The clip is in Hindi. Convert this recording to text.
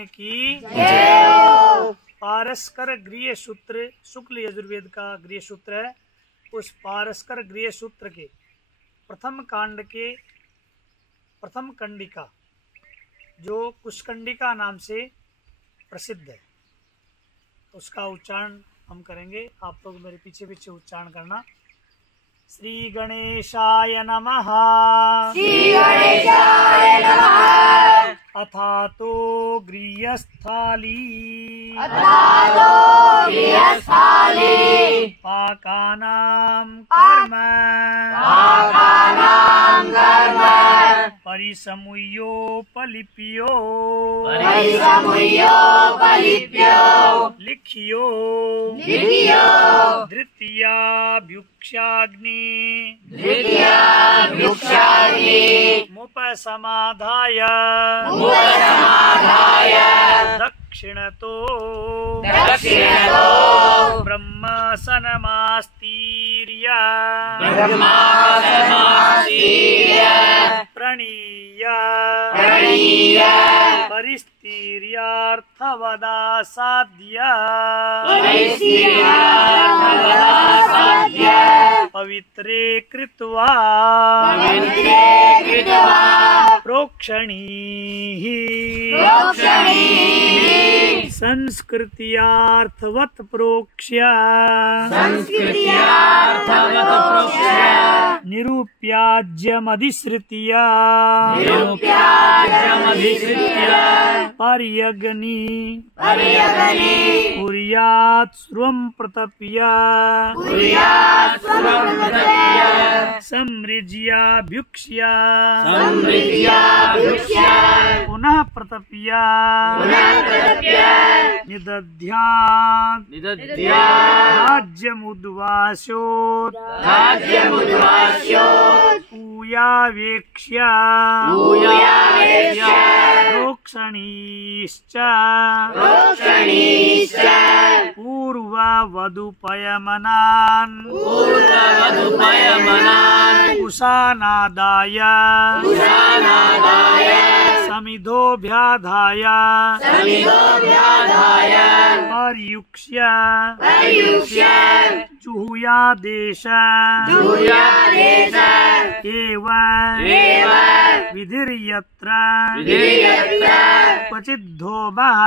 की पारस्कर गृह सूत्र शुक्ल यजुर्वेद का गृह सूत्र है। उस पारस्कर गृह सूत्र के प्रथम कांड के प्रथम कंडिका जो कुशकंडिका नाम से प्रसिद्ध है, उसका उच्चारण हम करेंगे। आप लोग मेरे पीछे पीछे उच्चारण करना। श्री गणेशाय नमः। श्री गणेशाय नमः। अथातो गृहस्थाली पाकानां कर्म परिसमुयोपलिप्यो लिख्यो धृत्याभ्युक्षाग्नि मुपसमाधाय दक्षिणतो ब्रह्मासनमास्तीर्य प्रणीय परिस्तीर्यार्थवदासाद्य पवित्रे कृत्वा प्रोक्षणीः संस्कृत्यार्थवत् प्रोक्ष्य निरूप्याज्यमधिसृत्य पर्यगनी कुर्यात् स्वं प्रतप्य समृज्याभ्युक्ष्य पुनः प्रतप्य निदध्यात् राज्यमुद्वास्योत् पूयावेक्ष्य प्रोक्षणीश्च पूर्ववधूपयमनान् कुशानादाय समिधोऽभ्याधाय पर्युक्ष्य जुहुयादेश एव विधिर्यत्र क्वचिद्धोमः।